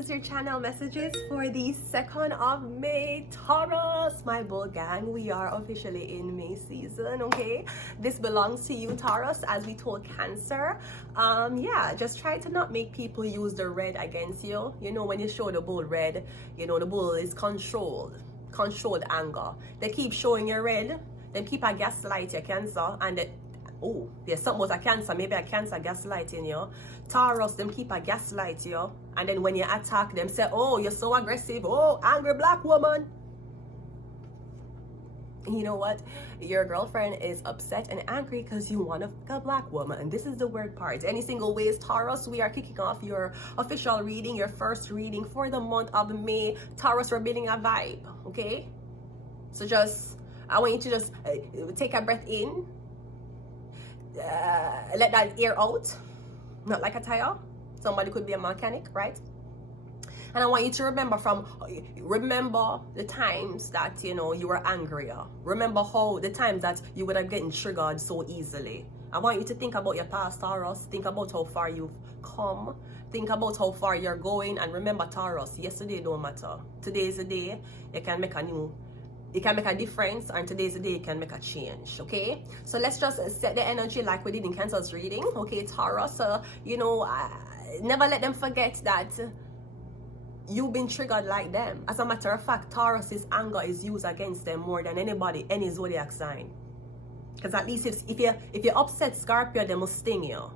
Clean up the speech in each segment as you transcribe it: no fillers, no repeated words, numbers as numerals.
is your channel messages for the 2nd of May. Taurus, my bull gang, we are officially in May season, okay? This belongs to you, Taurus, as we told Cancer. Yeah, just try to not make people use the red against you. You know, when you show the bull red, you know, the bull is controlled anger. They keep showing you red, then keep a gaslight your Cancer, and oh, there's something about a Cancer, maybe a Cancer gaslighting you. Taurus, them keep a gaslight you, and then when you attack them, say, oh, you're so aggressive, oh, angry black woman. You know what? Your girlfriend is upset and angry because you want a black woman. And this is the weird part. Any single ways, Taurus, we are kicking off your official reading, your first reading for the month of May. Taurus, we're building a vibe, okay? So I want you to just take a breath in. Let that air out, not like a tire. Somebody could be a mechanic, right? And I want you to remember the times that, you know, you were angrier. Remember the times that you would have gotten triggered so easily. I want you to think about your past, Taurus. Think about how far you've come. Think about how far you're going. And remember, Taurus, yesterday don't matter. Today is the day you can make a difference, and today's the day you can make a change, okay? So let's just set the energy like we did in Cancer's reading, okay, Taurus? You know, never let them forget that you've been triggered like them. As a matter of fact, Taurus's anger is used against them more than anybody, any zodiac sign. Because at least if you upset Scorpio, they will sting you.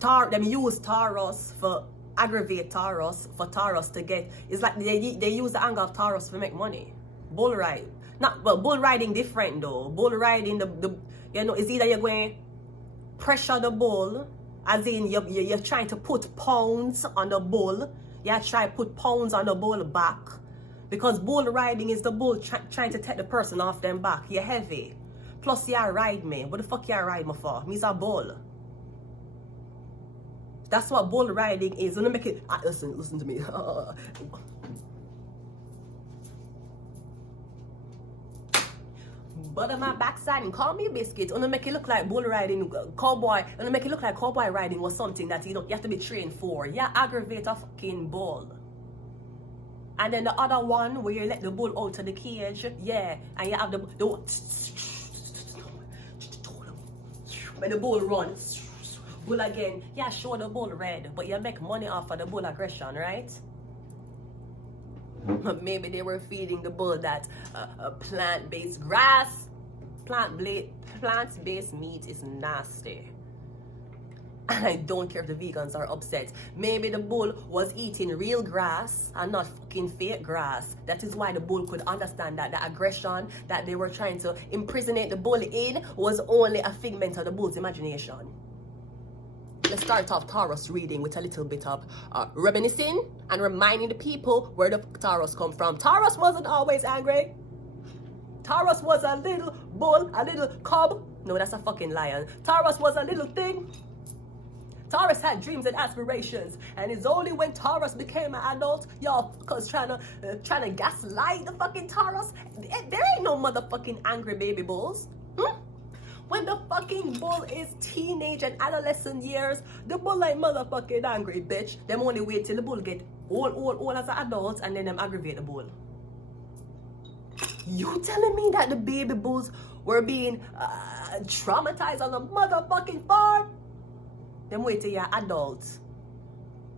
Them use Taurus for aggravate Taurus for Taurus to get. It's like they use the anger of Taurus to make money. Bull ride, bull riding different though. Bull riding the you know, it's either you're going pressure the bull, as in you're trying to put pounds on the bull. You try to put pounds on the bull back, because bull riding is the bull trying to take the person off them back. You're heavy, plus you ride me. What the fuck you ride me for? Me's a bull. That's what bull riding is. Let me make it. Listen to me. Butter my backside and call me a biscuit. I'm gonna make it look like bull riding, cowboy. I'm gonna make it look like cowboy riding was something that you have to be trained for. Yeah, aggravate a fucking bull. And then the other one where you let the bull out of the cage, yeah, and you have the when the bull runs. Bull again, yeah, show the bull red, but you make money off of the bull aggression, right? Maybe they were feeding the bull that plant-based grass. Plant-based meat is nasty. And I don't care if the vegans are upset. Maybe the bull was eating real grass and not fucking fake grass. That is why the bull could understand that the aggression that they were trying to imprisonate the bull in was only a figment of the bull's imagination. Let's start off Taurus reading with a little bit of reminiscing and reminding the people where the Taurus come from. Taurus wasn't always angry. Taurus was a little bull, a little cub. No, that's a fucking lion. Taurus was a little thing. Taurus had dreams and aspirations, and it's only when Taurus became an adult, y'all fuckers trying to gaslight the fucking Taurus. There ain't no motherfucking angry baby bulls. When the fucking bull is teenage and adolescent years, the bull ain't motherfucking angry, bitch. Them only wait till the bull get old as an adult, and then them aggravate the bull. You telling me that the baby bulls were being traumatized on the motherfucking farm? Them wait till you're adults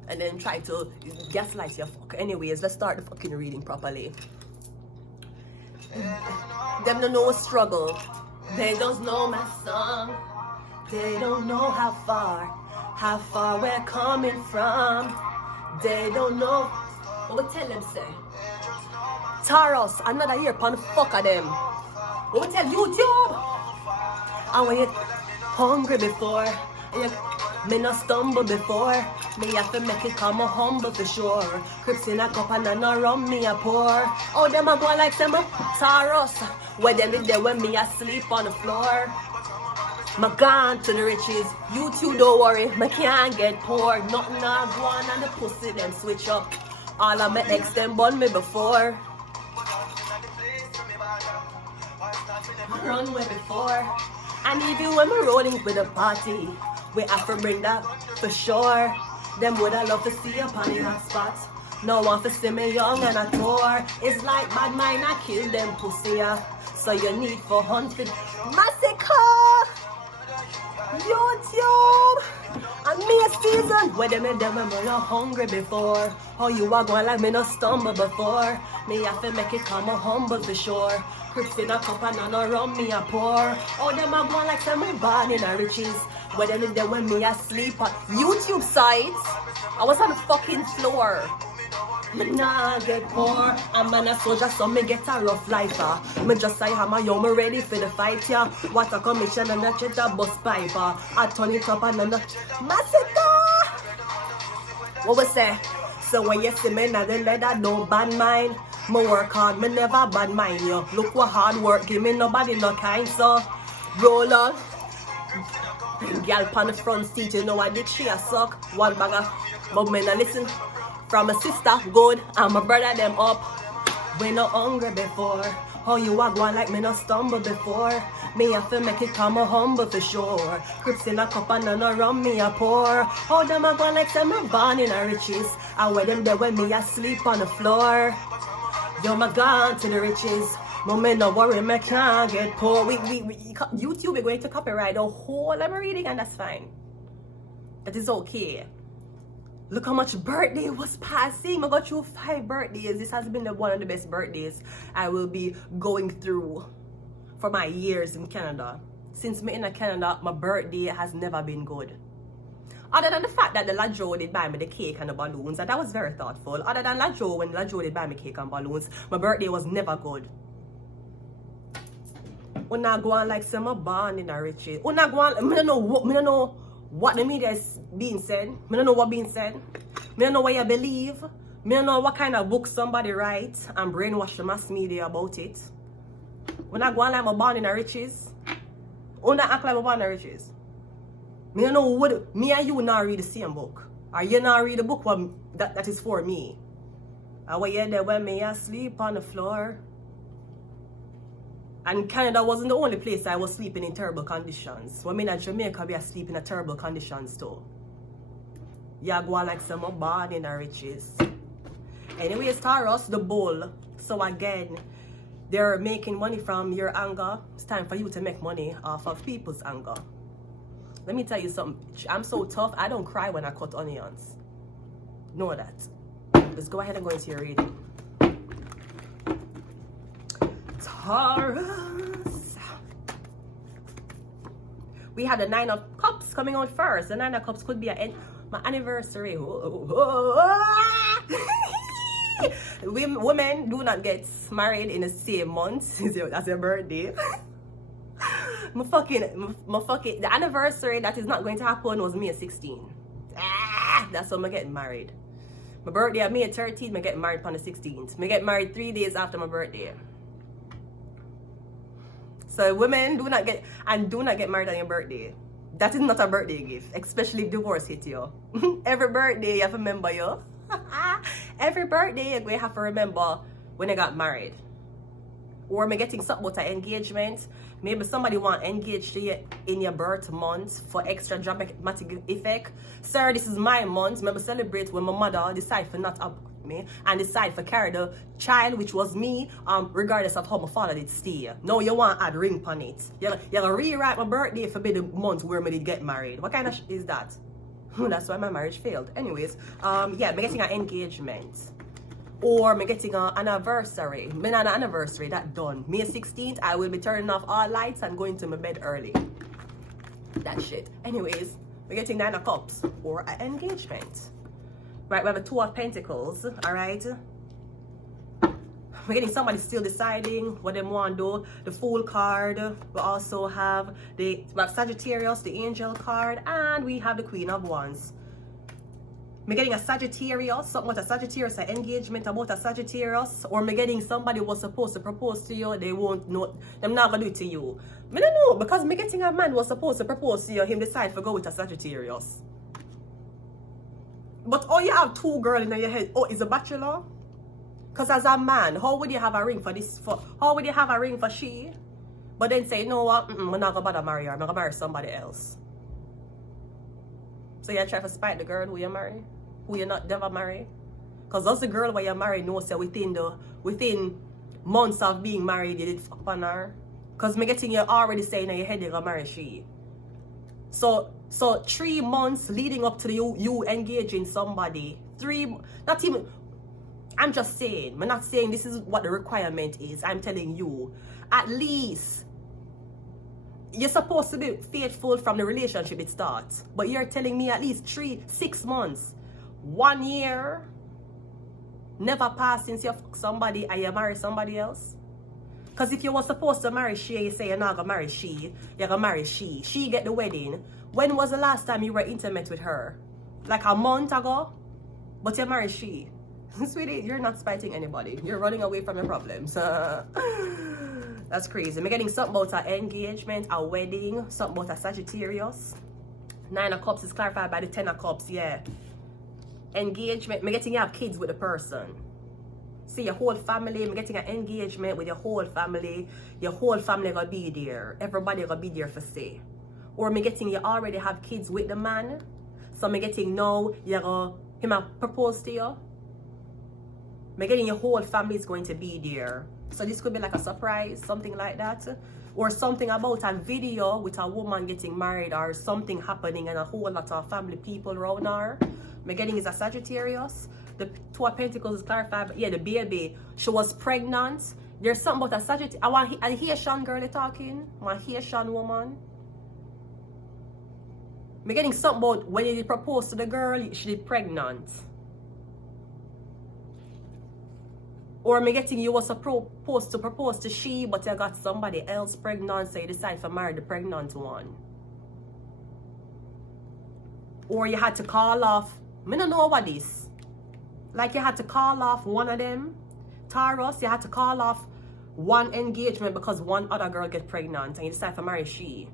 and then try to gaslight your fuck. Anyways, let's start the fucking reading properly. Them don't know struggle. They don't know my song. They don't know how far we're coming from. They don't know. What we tell them say? Taurus, another year upon the fuck of them. What we tell YouTube? And when you're hungry before, me no stumble before. Me have to make it come humble for sure. Crips in a cup and no rum me a pour. Oh, them a go like them Taurus. Where them is there when me asleep on the floor. My gone to the riches. You two don't worry, me can't get poor. Nothing I go on and the pussy them switch up. All of my ex them bun me before. Run way before. And even when we're rolling with a party, we have to bring that for sure. Them would I love to see up on the hot spots. No one to see me young and a tour. It's like bad mind, I kill them pussy, yeah. So you need for hunted massacre. YouTube and me a season where them and them when you're hungry before. How you are going like me no stumble before. Me have to make it come humble for sure. Crips in a cup and no rum me a pour. Oh them a going like some born in a riches. Where them and them when me asleep on YouTube sites. I was on the fucking floor. Me nah get poor. I'm a soldier, so me get a rough life. Me just say I'm a young, me ready for the fight, yeah. What a commission and a cheddar bus piper. I turn it up and a massacre. What we say? So when you see me now, then let that no bad mind. Me work hard, me never bad mind you. Look what hard work give me, nobody no kind, so roll on. Girl pan the front seat, you know I did she a suck. One bag of, but me nah listen. From a sister, good, and my brother them up. We no hungry before. How you are going like me no stumble before. Me have to make it come humble for sure. Crips in a cup and no rum me a pour. How them a going like some born in a riches. I wear them there when me asleep on the floor. Yo, my gone to the riches. Mommy, no worry, me can't get poor. YouTube, we're going to copyright the whole I'm reading, and that's fine. That is okay. Look how much birthday was passing. I got through 5 birthdays. This has been one of the best birthdays I will be going through for my years in Canada. Since me in Canada, my birthday has never been good. Other than the fact that the Lajo did buy me the cake and the balloons, and that was very thoughtful. Other than Lajo, when Lajo did buy me cake and balloons, my birthday was never good. When I go on like some born in a riches. When I go on, I don't know what the media is being said. I don't know what being said. I don't know what you believe. I don't know what kind of book somebody writes and brainwash the mass media about it. When I go on like I'm born in a riches, when I act like I'm born in a riches. I don't know what me and you not read the same book. Or you not read the book that is for me. And when you're there when me asleep on the floor. And Canada wasn't the only place I was sleeping in terrible conditions. When in Jamaica, we are sleeping in terrible conditions too. You go on like some born in the riches. Anyways, Taurus, the bull. So again, they're making money from your anger. It's time for you to make money off of people's anger. Let me tell you something. I'm so tough, I don't cry when I cut onions. Know that. Let's go ahead and go into your reading. Taurus. We had the 9 of Cups coming out first. The 9 of Cups could be my anniversary. Women do not get married in the same month as your birthday. The anniversary that is not going to happen was May 16. That's when I'm getting married. My birthday on May 13th, I'm getting married on the 16th. I get married 3 days after my birthday. So women do not get married on your birthday. That is not a birthday gift, especially if divorce hit you. Every birthday you have to remember you. Every birthday you're going to have to remember when you got married. Or me getting something about an engagement. Maybe somebody want engaged to you in your birth month for extra dramatic effect. Sir, this is my month. Maybe celebrate when my mother decide for not up me and decide for carry the child, which was me, regardless of how my father did stay. No, you want to add ring on it. You're rewrite my birthday for be the month where me did get married. What kind of is that? That's why my marriage failed. Anyways, yeah, me getting an engagement. Or me getting an anniversary. Me not an anniversary, that done. May 16th, I will be turning off all lights and going to my bed early. That shit. Anyways, we're getting 9 of Cups or an engagement. Right, we have a 2 of Pentacles, alright? We're getting somebody still deciding what they want to do. The Fool card. We also have we have Sagittarius, the Angel card, and we have the Queen of Wands. Me getting a Sagittarius, something with a Sagittarius, an engagement about a Sagittarius, or me getting somebody was supposed to propose to you, they won't know, them not gonna do it to you. Me don't know, because me getting a man was supposed to propose to you, him decide to go with a Sagittarius. But oh, you have 2 girls in your head. Oh, is a bachelor? Because as a man, how would you have a ring for this? How would you have a ring for she? But then say, you know what, I'm not gonna bother marry her, I'm gonna marry somebody else. So you try to spite the girl who you marry, who you not never marry. Because that's the girl where you marry knows that within months of being married, you did fuck on her. Because me getting you already saying in your head you're gonna marry she. So 3 months leading up to you engaging somebody, not even, I'm just saying, I'm not saying this is what the requirement is. I'm telling you, at least you're supposed to be faithful from the relationship it starts. But you're telling me at least 6 months, 1 year, never passed since you fuck somebody and you marry somebody else. Because if you were supposed to marry she, you say you're not gonna marry she, you're gonna marry she. She get the wedding. When was the last time you were intimate with her? Like a month ago? But you marry she. Sweetie, you're not spiting anybody. You're running away from your problems. That's crazy. I'm getting something about an engagement, a wedding, something about a Sagittarius. 9 of Cups is clarified by the 10 of Cups, yeah. Engagement, I'm getting you have kids with the person. See your whole family, I'm getting an engagement with your whole family. Your whole family gonna be there. Everybody gonna be there for say. Or I'm getting you already have kids with the man. So I'm getting now you're gonna him propose to you. I'm getting your whole family is going to be there. So this could be like a surprise, something like that. Or something about a video with a woman getting married or something happening and a whole lot of family people around her. I'm getting is a Sagittarius. The 2 of Pentacles is clarified, but yeah, the baby, she was pregnant. There's something about a Sagittarius. I want a Haitian girl talking, my Haitian woman. I'm getting something about when you proposed to the girl, she did pregnant. Or I'm getting you was supposed to propose to she, but you got somebody else pregnant, so you decide to marry the pregnant one. Or you had to call off, I don't know what this. Like you had to call off one of them. Taurus, you had to call off one engagement because one other girl get pregnant and you decide to marry she.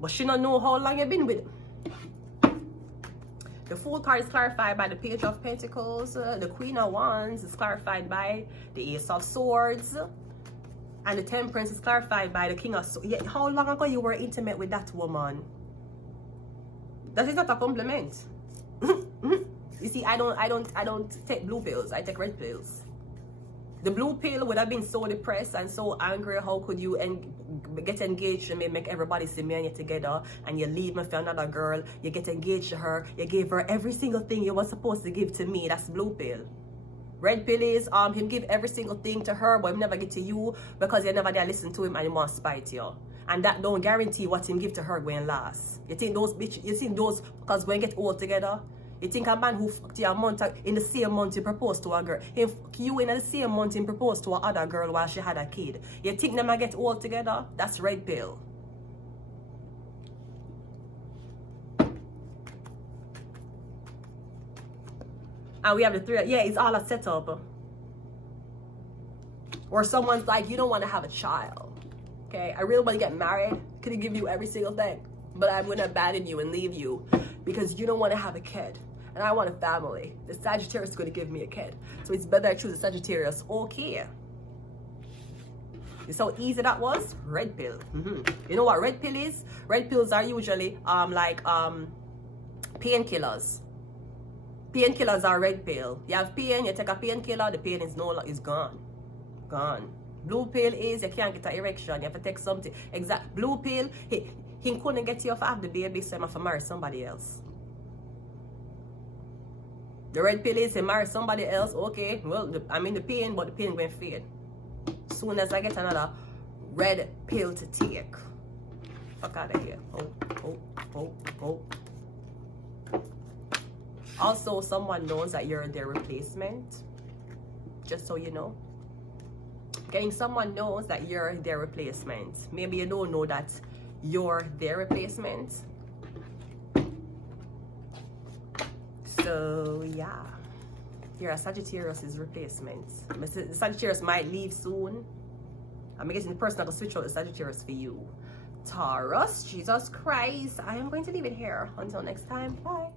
But she don't know how long you've been with. The Fool card is clarified by the Page of Pentacles. The Queen of Wands is clarified by the Ace of Swords. And the Temperance is clarified by the King of Swords. Yeah, how long ago you were intimate with that woman? That is not a compliment. You see, I don't take blue pills. I take red pills. The blue pill would have been so depressed and so angry. How could you get engaged to me, make everybody see me and you together, and you leave me for another girl? You get engaged to her. You gave her every single thing you were supposed to give to me. That's blue pill. Red pill is him give every single thing to her, but him never get to you because you never dare listen to him and he want to spite you. And that don't guarantee what him give to her going last. You think those bitches? You think those because when you get old together? You think a man who fucked you a month in the same month you proposed to a girl, he fuck you in the same month he proposed to another girl while she had a kid. You think them a get old together? That's red pill. And we have the 3. Yeah, it's all a setup. Or someone's like, you don't want to have a child. Okay, I really want to get married. Could give you every single thing, but I'm gonna abandon you and leave you because you don't want to have a kid. And I want a family. The Sagittarius is going to give me a kid. So it's better I choose a Sagittarius. Okay. You see how easy that was? Red pill. You know what red pill is? Red pills are usually painkillers. Painkillers are red pill. You have pain, you take a painkiller, the pain is gone. Gone. Blue pill is you can't get an erection. You have to take something. Exact. Blue pill, he couldn't get you off have the baby, so he have to marry somebody else. The red pill is he marry somebody else. Okay, well, I'm in the pain, but the pain going to fade. Soon as I get another red pill to take. Fuck out of here. Oh. Also, someone knows that you're their replacement. Just so you know. Getting someone knows that you're their replacement. Maybe you don't know that you're their replacement. So yeah, you're a Sagittarius' replacement. The Sagittarius might leave soon. I'm guessing the person that will switch out the Sagittarius for you. Taurus, Jesus Christ. I am going to leave it here. Until next time, bye.